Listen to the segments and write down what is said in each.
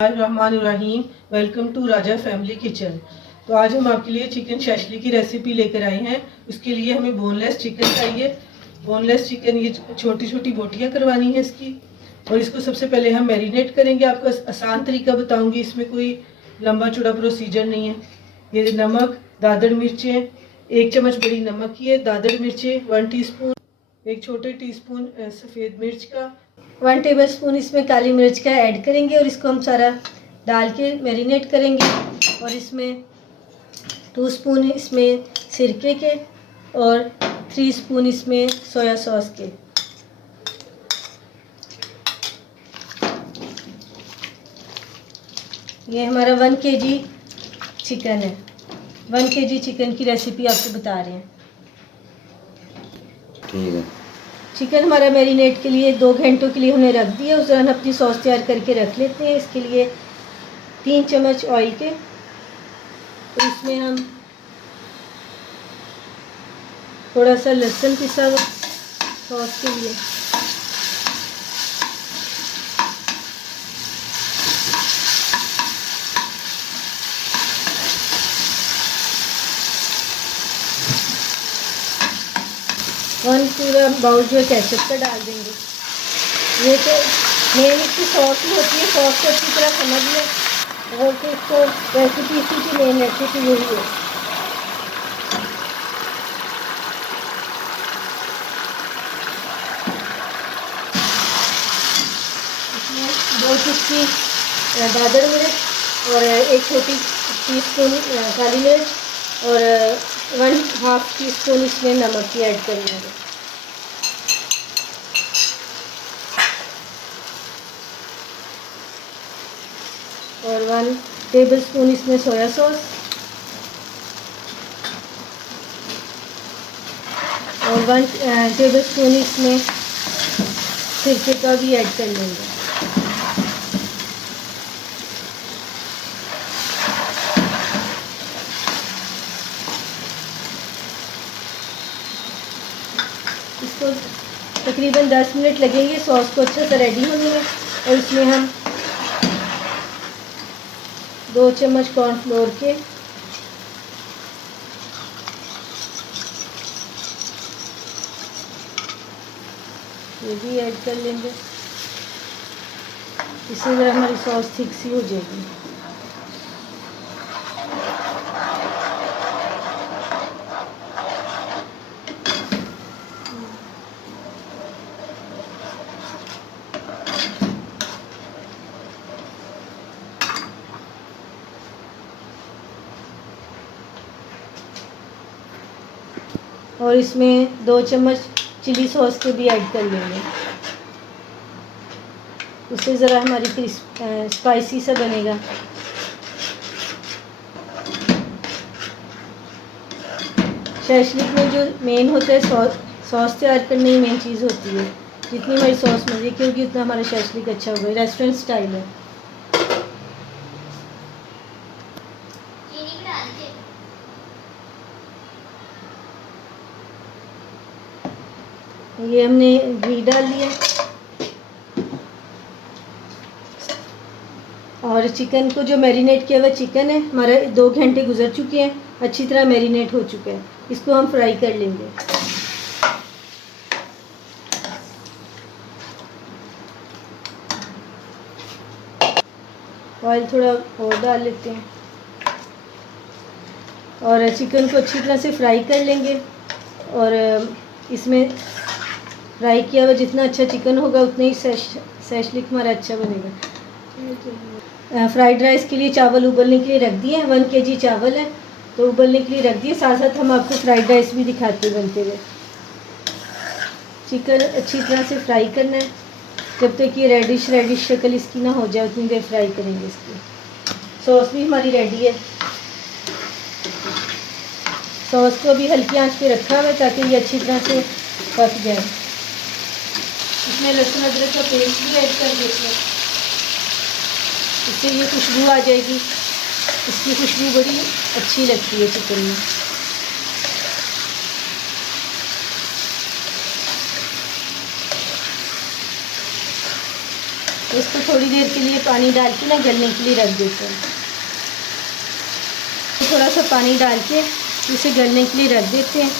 बिस्मिल्लाहिर्रहमानिर्रहीम। Welcome to Raja family kitchen. तो आज हम आपके लिए चिकन शैशली की रेसिपी लेकर आए हैं। उसके लिए हमें बोनलेस चिकन चाहिए। बोनलेस चिकन ये छोटी छोटी बोटियां करवानी है इसकी। और इसको सबसे पहले हम मैरिनेट करेंगे। आपको आसान तरीका बताऊंगी, इसमें कोई लंबा चौड़ा प्रोसीजर नहीं है। ये नमक, दादड़ मिर्चें, 1 चम्मच बड़ी नमक की है, दादड़ मिर्चें 1 टीस्पून, 1 छोटे टीस्पून सफ़ेद मिर्च का, 1 टेबलस्पून इसमें काली मिर्च का ऐड करेंगे और इसको हम सारा डाल के मैरिनेट करेंगे। और इसमें 2 स्पून इसमें सिरके के और 3 स्पून इसमें सोया सॉस के। ये हमारा 1 केजी चिकन है। 1 केजी चिकन की रेसिपी आपको बता रहे हैं। ठीक है। चिकन हमारा मैरिनेट के लिए 2 घंटों के लिए हमने रख दिया। उस दौरान अपनी सॉस तैयार करके रख लेते हैं। इसके लिए 3 चम्मच ऑयल के, तो इसमें हम थोड़ा सा लहसुन पिसा हुआ सॉस के लिए, वन पूरा बाउल जो है केचप का डाल देंगे। ये तो मेन इसकी सॉस ही होती है। सॉस को अच्छी तरह समझ लें और फिर इसको रेसिपी इसी की मेन रेसिपी यही है। इसमें 2 चुटकी दादड़ मिर्च और 1 छोटी टीस्पून काली मिर्च और 1/2 टीस्पून इसमें नमक की ऐड करेंगे। और 1 टेबलस्पून इसमें सोया सॉस और 1 टेबलस्पून इसमें सिरके का भी ऐड कर लेंगे। इसको तकरीबन 10 मिनट लगेंगे सॉस को अच्छे से रेडी होने में। और इसमें हम 2 चम्मच कॉर्नफ्लोर के, ये भी ऐड कर लेंगे। इससे ज़रा हमारी सॉस थिक सी हो जाएगी। और इसमें 2 चम्मच चिली सॉस के भी ऐड कर लेंगे। उससे ज़रा हमारी स्पाइसी सा बनेगा। शैशलिक में जो मेन होता है सॉस तैयार करने की मेन चीज़ होती है। जितनी हमारी सॉस मज़े की होगी उतना हमारा शैशलिक अच्छा होगा। रेस्टोरेंट स्टाइल है। ये हमने घी डाल लिया और चिकन को जो मैरिनेट किया हुआ चिकन है हमारा 2 घंटे गुजर चुके हैं, अच्छी तरह मैरिनेट हो चुका है। इसको हम फ्राई कर लेंगे। ऑयल थोड़ा और डाल लेते हैं और चिकन को अच्छी तरह से फ्राई कर लेंगे। और इसमें फ्राई किया हुआ जितना अच्छा चिकन होगा उतना ही शैशलिक हमारा अच्छा बनेगा। फ्राइड राइस के लिए चावल उबलने के लिए रख दिए हैं। 1 केजी चावल है तो उबलने के लिए रख दिए। साथ साथ हम आपको फ्राइड राइस भी दिखाते हैं बनते हुए। चिकन अच्छी तरह से फ्राई करना है जब तक ये रेडिश शक्ल इसकी ना हो जाए, उतनी देर फ्राई करेंगे इसकी। सॉस भी हमारी रेडी है। सॉस को भी हल्की आंच पे रखा हुआ है ताकि ये अच्छी तरह से पक जाए। इसमें लहसुन अदरक का पेस्ट भी ऐड कर देते हैं, इससे ये खुशबू आ जाएगी। इसकी खुशबू बड़ी अच्छी लगती है चिकन में। तो इसको थोड़ी देर के लिए पानी डाल के ना गलने के लिए रख देते हैं। तो थोड़ा सा पानी डाल के इसे गलने के लिए रख देते हैं।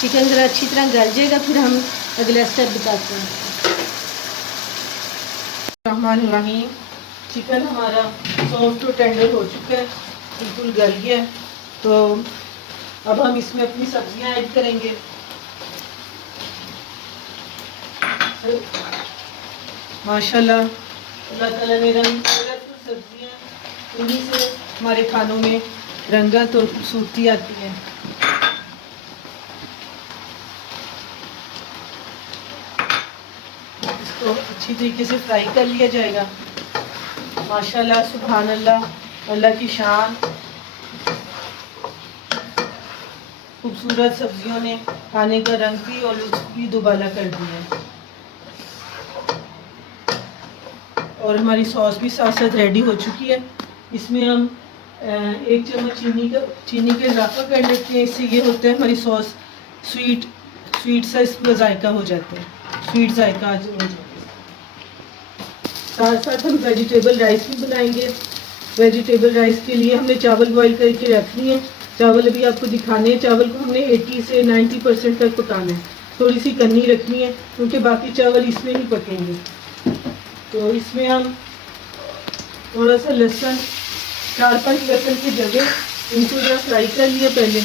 चिकन ज़रा अच्छी तरह गल जाएगा, फिर हम अगला स्टेप बताते हैं। रहमान रहीम, चिकन हमारा सॉफ्ट और टेंडर हो चुका है, बिल्कुल गल गया है। तो अब हम इसमें अपनी सब्जियां ऐड करेंगे। माशाल्लाह अल्लाह ताला ने रंग सब्जियां, उन्हीं से हमारे खानों में रंगत और खूबसूरती आती है। इसको अच्छी तरीके से फ्राई कर लिया जाएगा। माशाल्लाह सुभान अल्लाह, अल्लाह की शान। खूबसूरत सब्जियों ने खाने का रंग भी और लुत्फ भी दुबाला कर दिया। और हमारी सॉस भी साथ साथ रेडी हो चुकी है। इसमें हम 1 चम्मच चीनी का इजाफा कर लेते हैं। इससे ये होता है हमारी सॉस स्वीट सा इसका जायका हो जाता है, स्वीट जायका हो जाता है। साथ साथ हम वेजिटेबल राइस भी बनाएंगे। वेजिटेबल राइस के लिए हमने चावल बॉईल करके रख लिए हैं। चावल अभी आपको दिखाने हैं। चावल को हमने 80 से 90% तक पकाना है। थोड़ी सी कन्नी रखनी है क्योंकि बाकी चावल इसमें ही पकेंगे। तो इसमें हम थोड़ा सा लहसुन, 4-5 लहसुन की जगह इनको जरा फ्राई कर लिया पहले।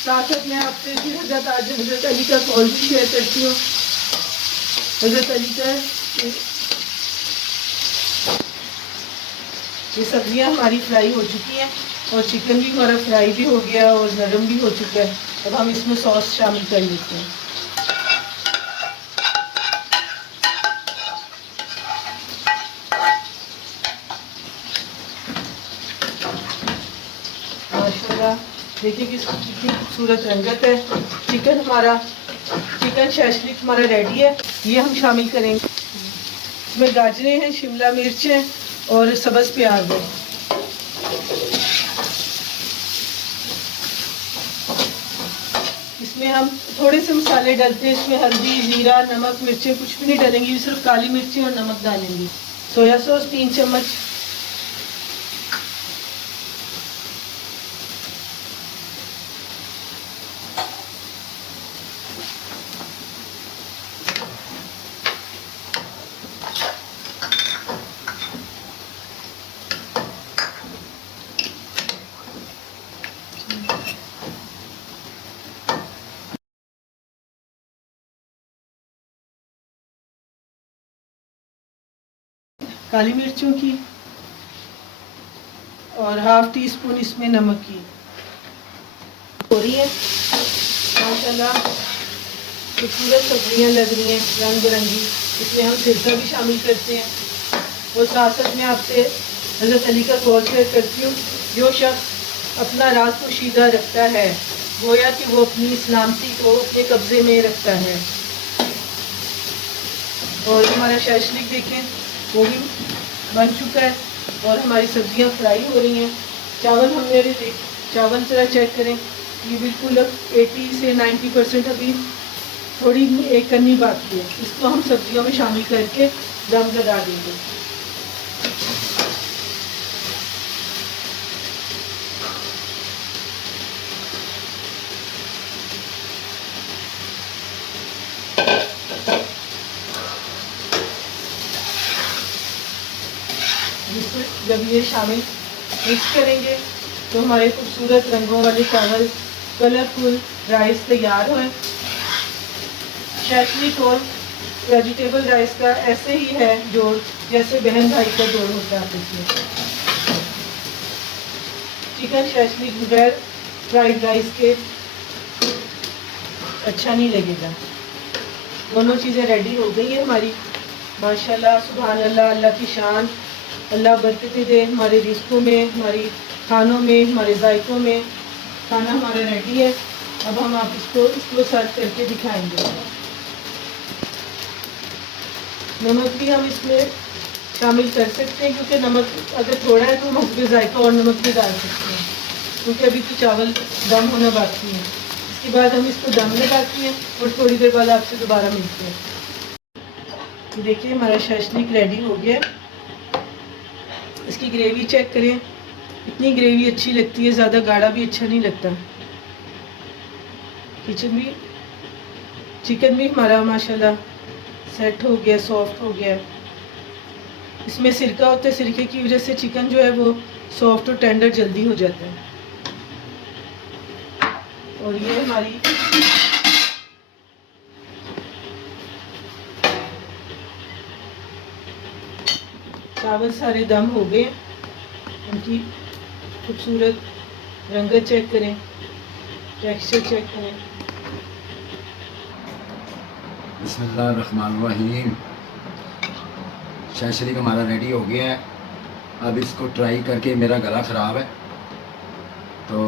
साथ साथ मैं आपसे फिर हज़रत अली का कॉल भी शेयर करती हूँ। हज़रत अली का ये सब्जियां हमारी फ्राई हो चुकी हैं और चिकन भी हमारा फ्राई भी हो गया और नरम भी हो चुका है। अब हम इसमें सॉस शामिल कर लेते हैं। माशाल्लाह देखिए कितनी खूबसूरत रंगत है। चिकन शैशलिक हमारा रेडी है। ये हम शामिल करेंगे। इसमें गाजरें हैं, शिमला मिर्च है और सब्ज़ प्याज है। इसमें हम थोड़े से मसाले डालते हैं। इसमें हल्दी, जीरा, नमक, मिर्चें कुछ भी नहीं डालेंगे, सिर्फ काली मिर्ची और नमक डालेंगे। सोया सॉस 3 चम्मच। काली मिर्चों की और 1/2 टीस्पून इसमें नमक की हो रही है। माशाल्लाह खूबसूरत सब्जियां लग रही हैं, रंग बिरंगी। इसमें हम सिरका भी शामिल करते हैं। और साथ साथ मैं आपसे हज़रत अली का कौल शेयर करती हूँ। जो शख्स अपना राज पोशीदा रखता है, गोया कि वो अपनी सलामती को अपने कब्ज़े में रखता है। और हमारा शैशलिक देखें, वो भी बन चुका है और हमारी सब्जियां फ्राई हो रही हैं। चावल ज़रा चेक करें, ये बिल्कुल 80 से 90% अभी थोड़ी एक कन्नी बाकी है। इसको हम सब्जियों में शामिल करके दम लगा देंगे। जब ये शामिल मिक्स करेंगे तो हमारे खूबसूरत रंगों वाले चावल, कलरफुल राइस तैयार हुए। शैशलिक और वेजिटेबल राइस का ऐसे ही है जोड़, जैसे बहन भाई का जोड़ होता है आपस में। चिकन शैशलिक बगैर फ्राइड राइस के अच्छा नहीं लगेगा। दोनों चीज़ें रेडी हो गई है हमारी। माशाल्लाह सुभान अल्लाह, अल्लाह की शान। अल्लाह बरकतें दे हमारे रिज़्क़ों में, हमारी खानों में, हमारे जायकों में। खाना हमारा रेडी है। अब हम आप इसको सर्व करके दिखाएंगे। नमक भी हम इसमें शामिल कर सकते हैं, क्योंकि नमक अगर थोड़ा है तो हम हस्बे जायका और नमक भी डाल सकते हैं, क्योंकि अभी तो चावल दम होना बाकी है। इसके बाद हम इसको दम लगाते हैं और थोड़ी देर बाद आपसे दोबारा मिलते हैं। तो देखिए हमारा शैशलिक रेडी हो गया। इसकी ग्रेवी चेक करें, इतनी ग्रेवी अच्छी लगती है, ज़्यादा गाढ़ा भी अच्छा नहीं लगता। चिकन भी हमारा माशाल्लाह सेट हो गया, सॉफ्ट हो गया। इसमें सिरका होता है, सिरके की वजह से चिकन जो है वो सॉफ्ट और टेंडर जल्दी हो जाता है। और ये हमारी चावल सारे दम हो गए। उनकी खूबसूरत रंगत चेक करें, टेक्सचर चेक करें। बिस्मिल्लाहिर्रहमानिर्रहीम। शैशलिक हमारा रेडी हो गया है। अब इसको ट्राई करके, मेरा गला ख़राब है तो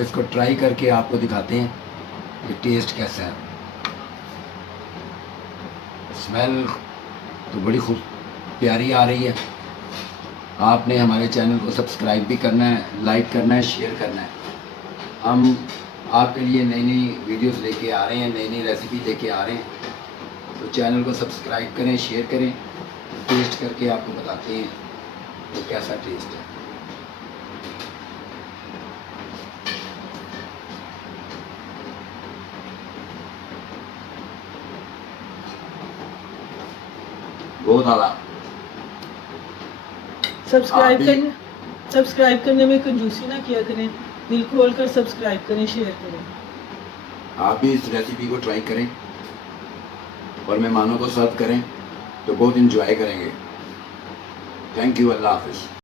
इसको ट्राई करके आपको दिखाते हैं कि टेस्ट कैसा है। स्मेल तो बड़ी खूब प्यारी आ रही है। आपने हमारे चैनल को सब्सक्राइब भी करना है, लाइक करना है, शेयर करना है। हम आपके लिए नई नई वीडियोस लेके आ रहे हैं, नई नई रेसिपी लेके आ रहे हैं। तो चैनल को सब्सक्राइब करें, शेयर करें, टेस्ट करके आपको बताते हैं तो कैसा टेस्ट है। बहुत आला। सब्सक्राइब करने में कंजूसी ना किया करें, दिल खोल कर सब्सक्राइब करें, शेयर करें। आप भी इस रेसिपी को ट्राई करें और मेहमानों को सर्व करें तो बहुत इंजॉय करेंगे। Thank you. अल्लाह हाफिज़।